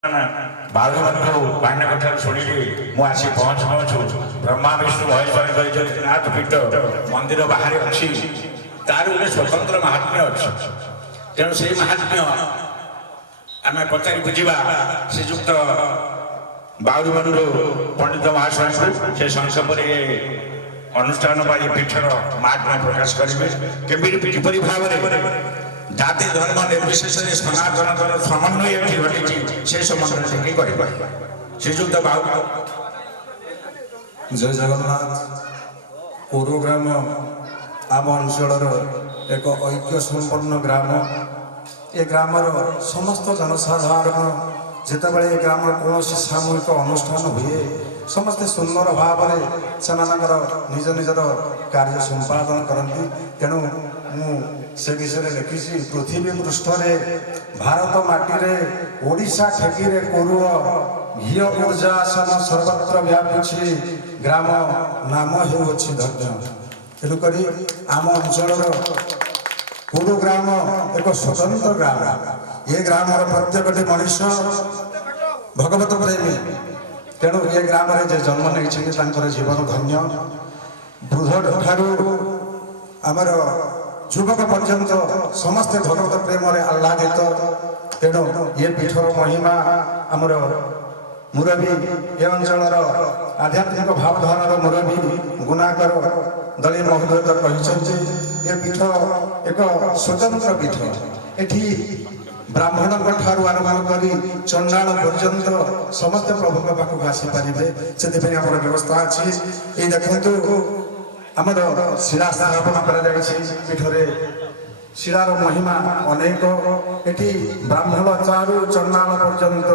ବାଳୁମାନଙ୍କୁ ଭାଇନାଙ୍କ ଠାରୁ ଶୁଣିଲି ମୁଁ ଆସି ପହଞ୍ଚୁ ବ୍ରହ୍ମା ବିଷ୍ଣୁ ମହେଶ୍ୱର କହିଛନ୍ତି ନାଥ ପୀଠ ମନ୍ଦିର ବାହାରେ ଅଛି, ତାର ଗୋଟେ ସ୍ୱତନ୍ତ୍ର ମାହାତ୍ମ୍ୟ ଅଛି। ତେଣୁ ସେଇ ମାହାତ୍ମ୍ୟ ଆମେ ପଚାରି ବୁଝିବା ଶ୍ରୀଯୁକ୍ତ ବାଳୁମାନଙ୍କୁ ପଣ୍ଡିତ ମହାଶୟଙ୍କୁ। ସେ ସଂକ୍ଷେପରେ ଅନୁଷ୍ଠାନ ବା ଏ ପୀଠର ମାହାତ୍ମ୍ୟ ପ୍ରକାଶ କରିବେ। କେମିତି କିପରି ଭାବରେ ଜାତି ଧର୍ମ ନିର୍ବିଶେଷରେ ସନାତନର ସମନ୍ୱୟ ଏଠି ଘଟିଛି ସେ ସମ୍ବନ୍ଧରେ ଟିକେ କହିବା। ଶ୍ରୀଯୁକ୍ତ ବାବୁ। ଜୟ ଜଗନ୍ନାଥ। କୋରୁ ଗ୍ରାମ ଆମ ଅଞ୍ଚଳର ଏକ ଐକ୍ୟ ସମ୍ପନ୍ନ ଗ୍ରାମ। ଏ ଗ୍ରାମର ସମସ୍ତ ଜନସାଧାରଣ ଯେତେବେଳେ ଏ ଗ୍ରାମର କୌଣସି ସାମୂହିକ ଅନୁଷ୍ଠାନ ହୁଏ ସମସ୍ତେ ସୁନ୍ଦର ଭାବରେ ସେମାନଙ୍କର ନିଜ ନିଜର କାର୍ଯ୍ୟ ସମ୍ପାଦନ କରନ୍ତି। ତେଣୁ ମୁଁ ସେ ବିଷୟରେ ଲେଖିଛି। ପୃଥିବୀ ପୃଷ୍ଠରେ ଭାରତ ମାଟିରେ ଓଡ଼ିଶା ଠେକିରେ କୋରୁଅ ଘିଅ ଉର୍ଜାସନ ସର୍ବତ୍ର ବ୍ୟାପୁଛି ଗ୍ରାମ ନାମ ହେଉଅଛି ଧନ୍ୟ। ତେଣୁକରି ଆମ ଅଞ୍ଚଳର କୋରୁ ଗ୍ରାମ ଏକ ସ୍ୱତନ୍ତ୍ର ଗ୍ରାମ। ଏ ଗ୍ରାମର ପ୍ରତ୍ୟେକଟି ମଣିଷ ଭଗବତ ପ୍ରେମୀ। ତେଣୁ ଏ ଗ୍ରାମରେ ଯେ ଜନ୍ମ ନେଇଛନ୍ତି ତାଙ୍କର ଜୀବନ ଧନ୍ୟ। ବୃଦ୍ଧ ଠାରୁ ଆମର ଯୁବକ ପର୍ଯ୍ୟନ୍ତ ସମସ୍ତେ ଭଗବତ ପ୍ରେମରେ ଆହ୍ଲାଦିତ। ତେଣୁ ଏ ପୀଠର ମହିମା ଆମର ମୁରବୀ ଏ ଅଞ୍ଚଳର ଆଧ୍ୟାତ୍ମିକ ଭାବଧାରାର ମୁରବୀ ଗୁଣାକର ଦଳୀ ମହୋଦୟ କହିଛନ୍ତି ଏ ପୀଠ ଏକ ସ୍ୱତନ୍ତ୍ର ପୀଠ। ଏଠି ବ୍ରାହ୍ମଣଙ୍କ ଠାରୁ ଆରମ୍ଭ କରି ଚଣ୍ଡାଳ ପର୍ଯ୍ୟନ୍ତ ସମସ୍ତେ ପ୍ରଭୁଙ୍କ ପାଖକୁ ଆସିପାରିବେ। ସେଥିପାଇଁ ଆମର ବ୍ୟବସ୍ଥା ଅଛି। ଏଇ ଦେଖନ୍ତୁ ଆମର ଶିଳା ସ୍ଥାପନ କରାଯାଇଛି ପୀଠରେ। ଶିଳାର ମହିମା ଅନେକ। ଏଠି ବ୍ରାହ୍ମଣ ଚାରୁ ଚଣ୍ଡାଳ ପର୍ଯ୍ୟନ୍ତ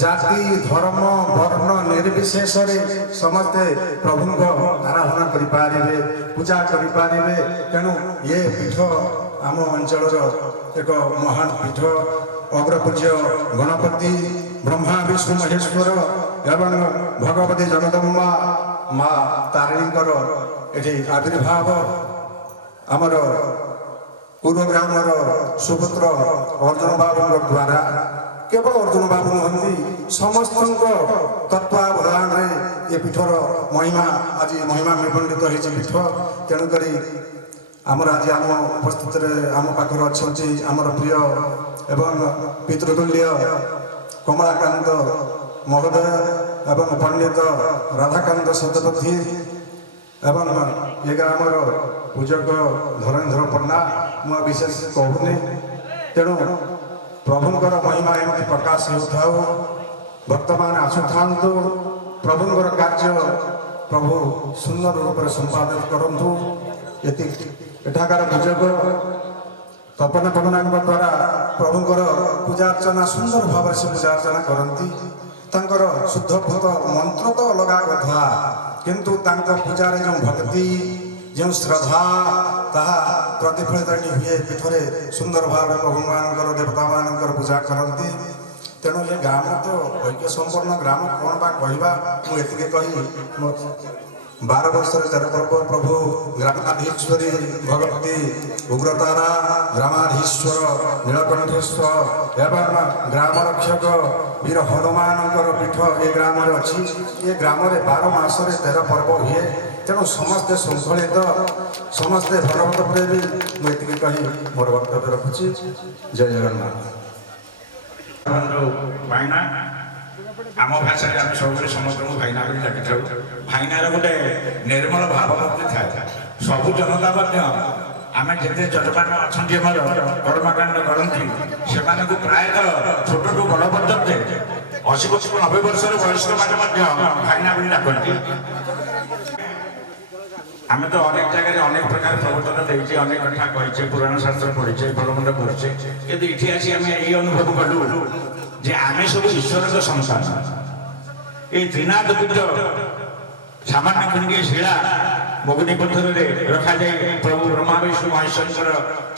ଜାତି ଧର୍ମ ବର୍ଣ୍ଣ ନିର୍ବିଶେଷରେ ସମସ୍ତେ ପ୍ରଭୁଙ୍କ ଆରାଧନା କରିପାରିବେ, ପୂଜା କରିପାରିବେ। ତେଣୁ ଏ ପୀଠ ଆମ ଅଞ୍ଚଳର ଏକ ମହାନ ପୀଠ। ଅଗ୍ରପୂଜ୍ୟ ଗଣପତି ବ୍ରହ୍ମା ବିଷ୍ଣୁ ମହେଶ୍ୱର ଏବଂ ଭଗବତୀ ଜଗଦମ୍ବା ମା ତାରିଣୀଙ୍କର ଏଠି ଆବିର୍ଭାବ। ଆମର କୋରୁ ଗ୍ରାମର ସୁପୁତ୍ର ଅର୍ଜୁନ ବାବୁଙ୍କ ଦ୍ୱାରା କେବଳ ଅର୍ଜୁନ ବାବୁ ନୁହନ୍ତି, ସମସ୍ତଙ୍କ ତତ୍ତ୍ୱାବଧାନରେ ଏ ପୀଠର ମହିମା ଆଜି ମହିମା ବିମଣ୍ଡିତ ହେଇଛି ପୀଠ। ତେଣୁକରି ଆମର ଆଜି ଆମ ଉପସ୍ଥିତିରେ ଆମ ପାଖରେ ଅଛନ୍ତି ଆମର ପ୍ରିୟ ଏବଂ ପିତୃତୁଲ୍ୟ କମଳାକାନ୍ତ ମହୋଦୟ ଏବଂ ପଣ୍ଡିତ ରାଧାକାନ୍ତ ଶତପଥୀ ଏବଂ ଏ ଗ୍ରାମର ପୂଜକ ଧରଣୀଧର ପଣ୍ଡା। ମୁଁ ବିଶେଷ କହୁନି। ତେଣୁ ପ୍ରଭୁଙ୍କର ମହିମା ଏମିତି ପ୍ରକାଶ ହେଉଥାଉ। ବର୍ତ୍ତମାନ ଆସୁଥାନ୍ତୁ। ପ୍ରଭୁଙ୍କର କାର୍ଯ୍ୟ ପ୍ରଭୁ ସୁନ୍ଦର ରୂପରେ ସମ୍ପାଦନ କରନ୍ତୁ। ଏଠାକାର ପୂଜକ ତପନ ପଣ୍ଡାଙ୍କ ଦ୍ୱାରା ପ୍ରଭୁଙ୍କର ପୂଜାର୍ଚ୍ଚନା ସୁନ୍ଦର ଭାବରେ ସେ ପୂଜାର୍ଚ୍ଚନା କରନ୍ତି। ତାଙ୍କର ଶୁଦ୍ଧଭୂତ ମନ୍ତ୍ର ତ ଅଲଗା କଥା, କିନ୍ତୁ ତାଙ୍କ ପୂଜାରେ ଯେଉଁ ଭକ୍ତି ଯେଉଁ ଶ୍ରଦ୍ଧା ତାହା ପ୍ରତିଫଳିତ ହୁଏ ପୀଠରେ। ସୁନ୍ଦର ଭାବରେ ପ୍ରଭୁମାନଙ୍କର ଦେବତାମାନଙ୍କର ପୂଜା କରନ୍ତି। ତେଣୁ ଏ ଗ୍ରାମ ତ ଐକ୍ୟ ସମ୍ପନ୍ନ ଗ୍ରାମ, କ'ଣ ବା କହିବା। ମୁଁ ଏତିକି କହି 12 ବର୍ଷରେ 13 ପର୍ବ ପ୍ରଭୁ ଗ୍ରାମାଧୀଶ୍ୱରୀ ଭଗବତୀ ଉଗ୍ରତାରା ଗ୍ରାମାଧୀଶ୍ୱର ନୀଳକଣ୍ଠେଶ୍ୱର ଏବଂ ଗ୍ରାମ ରକ୍ଷକ ବୀର ହନୁମାନଙ୍କର ପୀଠ ଏ ଗ୍ରାମରେ ଅଛି। ଏ ଗ୍ରାମରେ 12 ମାସରେ 13 ପର୍ବ ହୁଏ। ତେଣୁ ସମସ୍ତେ ଶୃଙ୍ଖଳିତ, ସମସ୍ତେ ଭଗବତ ପ୍ରେମୀ। ମୁଁ ଏତିକି କହି ମୋର ବକ୍ତବ୍ୟ ରଖୁଛି। ଜୟ ଜଗନ୍ନାଥ। ଭାଇନା ଆମ ଭାଷାରେ ଆମେ ସବୁବେଳେ ସମସ୍ତଙ୍କୁ ଭାଇନା ବୋଲି ଡାକିଥାଉ। ଭାଇନାର ଗୋଟେ ନିର୍ମଳ ଭାବ ମଧ୍ୟ ଥାଏ। ସବୁ ଜନତା ମଧ୍ୟ ଆମେ ଯେତେ ଯଜମାନ ଅଛନ୍ତି ଆମର କର୍ମକାଣ୍ଡ କରନ୍ତି ସେମାନଙ୍କୁ ପ୍ରାୟତଃ ଛୋଟଠୁ ବଡ଼ ପର୍ଯ୍ୟନ୍ତ 80 ବର୍ଷ 90 ବର୍ଷର ବୟସ୍କମାନେ ମଧ୍ୟ ଭାଇନା ବୋଲି ଡାକନ୍ତି। ଆମେ ତ ଅନେକ ଜାଗାରେ ଅନେକ ପ୍ରକାର ପ୍ରବଚନ ଦେଇଛେ, ଅନେକ କଥା କହିଛେ, ପୁରାଣ ଶାସ୍ତ୍ର ପଢିଛେ, ଭଲମନ୍ଦ କରୁଛେ, କିନ୍ତୁ ଏଠି ଆସି ଆମେ ଏଇ ଅନୁଭବ କଲୁ ଯେ ଆମେ ସବୁ ଈଶ୍ୱରଙ୍କ ସନ୍ତାନ। ଏଇ ତ୍ରିନାଥ ପୀଠ ସାମାନ୍ୟ ଖଣ୍ଡିଏ ଶିଳା ମଗୁନି ପଥରରେ ରଖାଯାଇ ପ୍ରଭୁ ବ୍ରହ୍ମା ବିଷ୍ଣୁ ମହେଶ୍ୱରଙ୍କର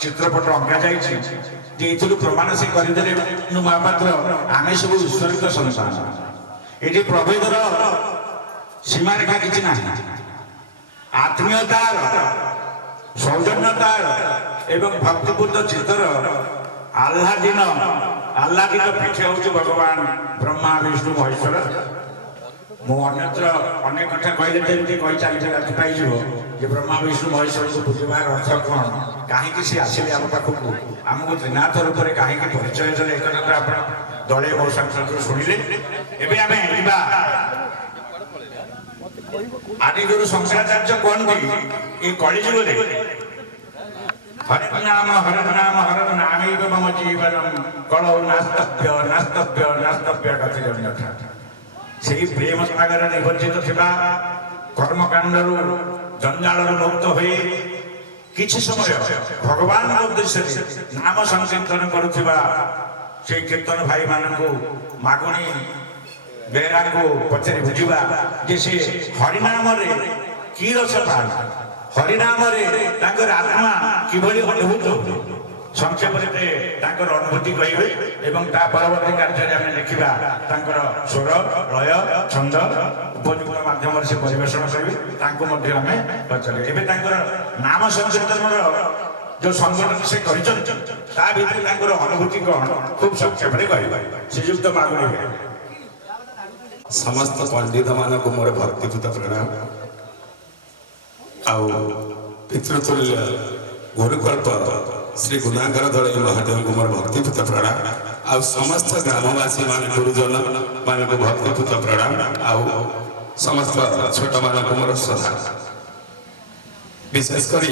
ଚିତ୍ରପଟ ଅଙ୍କାଯାଇଛି ଯେ ଏଥିରୁ ପ୍ରମାଣ ସେ କରିଦେଲେ ମହାପାତ୍ର ଆମେ ସବୁ ଈଶ୍ୱରଙ୍କ ସନ୍ତାନ। ଏଠି ପ୍ରଭେଦର ସୀମାରେଖା କିଛି ନାହିଁ। ଆତ୍ମୀୟତାର ସୌଜନ୍ୟତାର ଏବଂ ଭକ୍ତିପୂର୍ଣ୍ଣ ଚିତ୍ତର ଆହ୍ଲାଦିନ ଆହ୍ଲାଦିତ ପୀଠ ହେଉଛି ଭଗବାନ ବ୍ରହ୍ମା ବିଷ୍ଣୁ ମହେଶ୍ୱର। ମୁଁ ଅନ୍ୟତ୍ର ଅନେକ କଥା କହିଲେ ତ ଏମିତି କହି ଚାଲିଲେ ରାତି ପାଇଯିବ ଯେ ବ୍ରହ୍ମା ବିଷ୍ଣୁ ମହେଶ୍ୱରଙ୍କୁ ବୁଝିବାର ଅର୍ଥ କ'ଣ, କାହିଁକି ସେ ଆସିଲେ ଆମ ପାଖକୁ, ଆମକୁ ତ୍ରିନାଥ ରୂପରେ କାହିଁକି ପରିଚୟ ଦେଲେ, ଏ କଥା ତ ଆପଣ ଦଳେ ମୋ ସାଂସଦରୁ ଶୁଣିଲେ। ଏବେ ଆମେ ଯିବା ଆଦିଗୁରୁ ଶଙ୍କରାଚାର୍ଯ୍ୟ କୁହନ୍ତି ଏ କଳିଯୁଗରେ ହରିନାମ ହରନାମ ହର ନାମୈବ ମମ ଜୀବନମ୍ କଳୌ ନାସ୍ତବ୍ୟ ନାସ୍ତବ୍ୟ ନାସ୍ତବ୍ୟ ଗତିରନ୍ୟଥା। ସେହି ପ୍ରେମ ସାଗରରେ ନିବଞ୍ଚିତ ଥିବା କର୍ମକାଣ୍ଡରୁ ଜଞ୍ଜାଳରୁ ମୁକ୍ତ ହୋଇ କିଛି ସମୟ ଭଗବାନଙ୍କ ଉଦ୍ଦେଶ୍ୟରେ ନାମ ସଂକୀର୍ତ୍ତନ କରୁଥିବା ସେଇ କୀର୍ତ୍ତନ ଭାଇମାନଙ୍କୁ ମାଗୁଣି ବେହେରାଙ୍କୁ ପଚାରି ବୁଝିବା ଯେ ସେ ହରିନାମରେ କି ରସ ପାଏ, ହରିନାମରେ ତାଙ୍କର ଆତ୍ମା କିଭଳି ଅନୁଭୂତ ହୁଏ। ସଂକ୍ଷେପରେ ତାଙ୍କର ଅନୁଭୂତି କହିବେ ଏବଂ ତା ପରବର୍ତ୍ତୀ କାର୍ଯ୍ୟରେ ଆମେ ଦେଖିବା ତାଙ୍କର ସ୍ୱର ଲୟ ଛନ୍ଦ ଉପଯୁକ୍ତ ମାଧ୍ୟମରେ ସେ ପରିବେଷଣ କରିବେ, ତାଙ୍କୁ ମଧ୍ୟ ଆମେ ପଚାରିବା। ଏବେ ତାଙ୍କର ନାମ ସଂକୀର୍ତ୍ତନର ଯୋଉ ସଂଗଠନ ସେ କରିଛନ୍ତି ତା ଭିତରେ ତାଙ୍କର ଅନୁଭୂତି କ'ଣ ଖୁବ୍ ସଂକ୍ଷେପରେ କହିବା। ଶ୍ରୀଯୁକ୍ତ ମାଗୁଣି ବେହେରା। ସମସ୍ତ ପଣ୍ଡିତ ମାନଙ୍କୁ ମୋର ଭକ୍ତିପୂତ ପ୍ରଣାମ। ଆଉ ପିତୃତୁଲ୍ୟ ଗୁରୁକଳ୍ପ ଶ୍ରୀ ଗୁଣାକର ଦଳେଇ ମହାଦେବଙ୍କୁ ମୋର ଭକ୍ତିପୂତ ପ୍ରଣାମ। ଆଉ ସମସ୍ତ ଗ୍ରାମବାସୀ ମାନେ ଗୁରୁଜନ ମାନଙ୍କୁ ଭକ୍ତିପୂତ ପ୍ରଣାମ। ଆଉ ସମସ୍ତ ଛୋଟମାନଙ୍କୁ ମୋର ଶ୍ରଦ୍ଧା। ବିଶେଷ କରି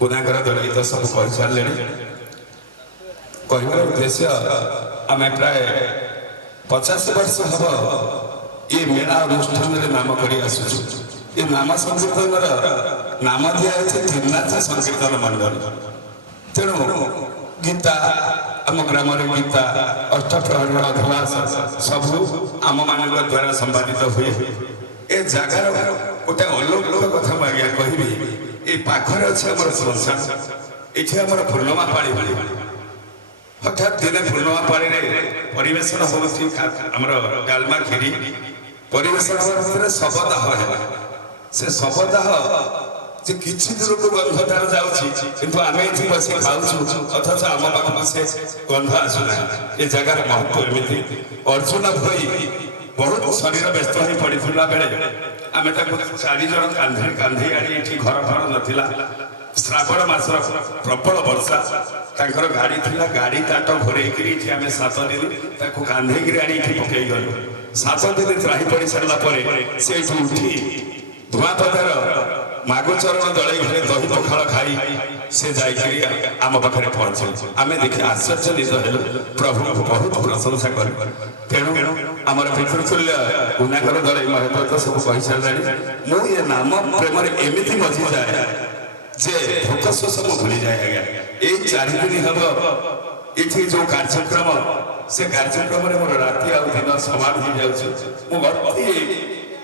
ଗୁଣାକର ଦଳେଇ ତ ସବୁ କହିସାରିଲେଣି। କହିବାର ଉଦ୍ଦେଶ୍ୟ ଆମେ ପ୍ରାୟ 50 ବର୍ଷ ହବ ଏ ମେଳା ଅନୁଷ୍ଠାନରେ ନାମ କରି ଆସୁଛୁ। ଏ ନାମ ସଂକୀର୍ତ୍ତନର ନାମ ଦିଆଯାଇଛି ତ୍ରିନାଥ ସଂକୀର୍ତ୍ତନ ମଣ୍ଡଳୀ। ତେଣୁ ଗୀତା ଆମ ଗ୍ରାମରେ ଗୀତା ଅଷ୍ଟପ୍ରହରୀ ଅଧବାସ ସବୁ ଆମମାନଙ୍କ ଦ୍ୱାରା ସମ୍ପାଦିତ ହୁଏ। ଏ ଜାଗାର ଗୋଟେ ଅଲୌକିକ କଥା ମୁଁ ଆଜ୍ଞା କହିବି। ଏ ପାଖରେ ଅଛି ଆମର ଶ୍ମଶାନ, ଏଠି ଆମର ପୂର୍ଣ୍ଣମା ପାଳି ଭଳି। ହଠାତ୍ ଦିନେ ପୂର୍ଣ୍ଣମା ପାଳିରେ ପରିବେଷଣ ହେଉଛି ଆମର ଡାଲମା କ୍ଷୀରି ପରିବେଷଣ ଭିତରେ ଶବଦାହ ହେଲା। ସେ ଶବଦାହ ଯେ କିଛି ଦୂରକୁ ଗନ୍ଧ ତାର ଯାଉଛି, କିନ୍ତୁ ଆମେ ଏଠି ବସି ଖାଉଛୁ ଅଥଚ ଆମ ପାଖକୁ ସେ ଗନ୍ଧ ଆସୁନାହିଁ। ଏ ଜାଗାର ମହତ୍ଵ ଏମିତି। ଅର୍ଜୁନ ଭୋଇ ବହୁତ ଶରୀର ବ୍ୟସ୍ତ ହୋଇ ପଡ଼ିଥିଲା ବେଳେ ଆମେ ତାକୁ 4 ଜଣ କାନ୍ଧି ଆଣି ଏଠି ଘର ଫର ନଥିଲା। ଶ୍ରାବଣ ମାସର ପ୍ରବଳ ବର୍ଷା, ତାଙ୍କର ଗାଡ଼ି ଥିଲା, ଗାଡ଼ି କାଟ ଘୋରେଇକିରି ଏଠି ଆମେ 7 ଦିନ ତାକୁ କାନ୍ଧେଇକିରି ଆଣି ଏଠି ପକେଇ ଗଲୁ। 7 ଦିନ ତ୍ରାହି ପଡ଼ି ସାରିଲା ପରେ ସେ ଏଠି ଉଠି ଧୂଆଁପଦାର ମାଗୁଚରଣ ଦଳେଇ ଘରେ ଦହି ପଖାଳ ଖାଇ ସେ ଯାଇକିରି ଆମ ପାଖରେ ପହଞ୍ଚିଲେ। ଆମେ ଦେଖି ଆଶ୍ଚର୍ଯ୍ୟଚକିତ ହେଲୁ, ପ୍ରଭୁଙ୍କୁ ବହୁତ ପ୍ରଶଂସା କରୁ। ତେଣୁ ଆମର ପିତୃତୁଲ୍ୟ ଗୁଣାକର ଦଳେଇ ମହାଦେବ ତ ସବୁ କହିସାରିଲାଣି। ମୁଁ ଏ ନାମ ପ୍ରେମରେ ଏମିତି ମଜିଯାଏ ଯେ ଭୋକ ଶୋଷ ମୁଁ ଭୁଲିଯାଏ ଆଜ୍ଞା। ଏଇ 4 ଦିନ ହବ ଏଠି ଯୋଉ କାର୍ଯ୍ୟକ୍ରମ, ସେ କାର୍ଯ୍ୟକ୍ରମରେ ମୋର ରାତି ଆଉ ଦିନ ସମାନ ହେଇଯାଉଛି। ମୁଁ ଅତି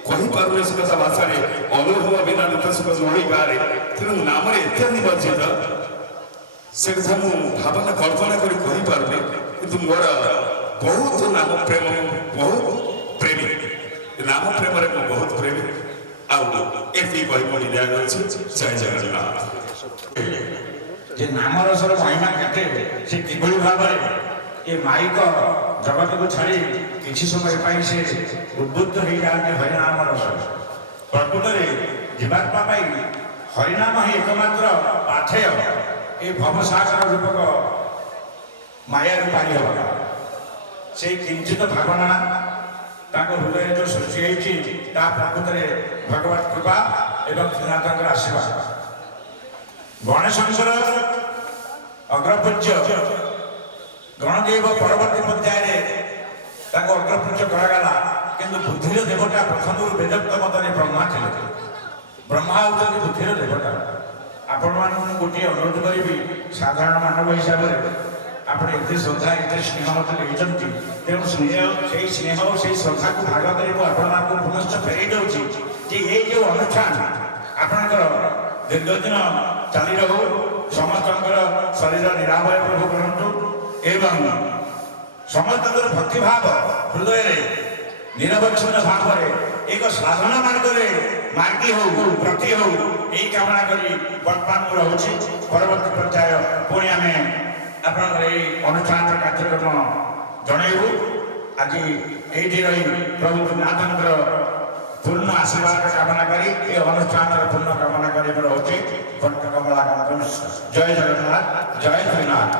କହିପାରୁନି ସେ କଥା ଭାଷାରେ, ଅନୁଭବ ବିନା ଦୁଃଖ ସୁଖ ନୋଳିବାରେ। ତେଣୁ ନାମରେ ଏତେ ନିମଜ୍ଜିତ ସେ କଥା ମୁଁ ଭାବନା କଳ୍ପନା କରି କହିପାରୁନି। କିନ୍ତୁ ମୋର ବହୁତ ନାମ ପ୍ରେମ, ବହୁତ ପ୍ରେମୀ, ନାମ ପ୍ରେମରେ ମୁଁ ବହୁତ ପ୍ରେମୀ। ଆଉ ଏଠି କହି ପଡ଼ି ଦିଆଯାଉଛି। ଜୟ ଜଗନ୍ନାଥ। ଯେ ନାମରସର ମହିମା କେତେ, ସେ କିଭଳି ଭାବରେ ଏ ମାଇକ ଜଗତକୁ ଛାଡ଼ି କିଛି ସମୟ ପାଇଁ ସେ ଉଦ୍ବୁଦ୍ଧ ହେଇଯାଆନ୍ତି ହରିନାମ ରସ। ପ୍ରକୃତରେ ଜୀବାତ୍ମା ପାଇଁ ହରିନାମ ହିଁ ଏକମାତ୍ର ପାଥେୟ ଏ ଭବସାଗର ରୂପକ ମାୟାରୁ ପାରି ହେବା। ସେଇ କିଞ୍ଚିତ ଭାବନା ତାଙ୍କ ହୃଦୟରେ ଯେଉଁ ସୃଷ୍ଟି ହେଇଛି ତାହା ପ୍ରକୃତରେ ଭଗବତ କୃପା ଏବଂ ତ୍ରିନାଥଙ୍କର ଆଶୀର୍ବାଦ। ଗଣେଶଙ୍କର ଅଗ୍ରପୂଜ୍ୟ ଗଣଦେବ ପରବର୍ତ୍ତୀ ପର୍ଯ୍ୟାୟରେ ତାଙ୍କୁ ଅଗ୍ରପୂଜ୍ୟ କରାଗଲା। କିନ୍ତୁ ବୁଦ୍ଧିର ଦେବତା ପ୍ରଥମରୁ ବେଦୋକ୍ତ ମତରେ ବ୍ରହ୍ମା ଥିଲେ। ବ୍ରହ୍ମା ହେଉଛନ୍ତି ବୁଦ୍ଧିର ଦେବତା। ଆପଣମାନଙ୍କୁ ମୁଁ ଗୋଟିଏ ଅନୁରୋଧ କରିବି, ସାଧାରଣ ମାନବ ହିସାବରେ ଆପଣ ଏତେ ଶ୍ରଦ୍ଧା ଏତେ ସ୍ନେହ ମତେ ଦେଇଛନ୍ତି, ତେଣୁ ସେଇ ସ୍ନେହ ଓ ସେଇ ଶ୍ରଦ୍ଧାକୁ ଭାଗ କରି ମୁଁ ଆପଣମାନଙ୍କୁ ପୁନଶ୍ଚ ଫେରାଇ ଦେଉଛି ଯେ ଏଇ ଯେଉଁ ଅନୁଷ୍ଠାନ ଆପଣଙ୍କର ଦୀର୍ଘଦିନ ଚାଲି ରହୁ, ସମସ୍ତଙ୍କର ଶରୀର ନିରାମୟ ପ୍ରଭୁ କରନ୍ତୁ ଏବଂ ସମସ୍ତଙ୍କର ଭକ୍ତିଭାବ ହୃଦୟରେ ନିରବଚ୍ଛିନ୍ନ ଭାବରେ ଏକ ସାଧନା ମାର୍ଗରେ ମାର୍ଗୀ ହଉ ପ୍ରତି ହଉ, ଏହି କାମନା କରି ବର୍ତ୍ତମାନ ମୁଁ ରହୁଛି। ପରବର୍ତ୍ତୀ ପର୍ଯ୍ୟାୟ ପୁଣି ଆମେ ଆପଣଙ୍କର ଏଇ ଅନୁଷ୍ଠାନର କାର୍ଯ୍ୟକ୍ରମ ଜଣାଇବୁ। ଆଜି ଏଇଠି ରହି ପ୍ରଭୁ ଜଗନ୍ନାଥଙ୍କର ପୂର୍ଣ୍ଣ ଆଶୀର୍ବାଦ କାମନା କରି ଏ ଅନୁଷ୍ଠାନର ପୂର୍ଣ୍ଣ କାମନା କରି ରହୁଛି କମଳାକାନ୍ତ ମିଶ୍ର। ଜୟ ଜଗନ୍ନାଥ, ଜୟ ଶ୍ରୀନାଥ।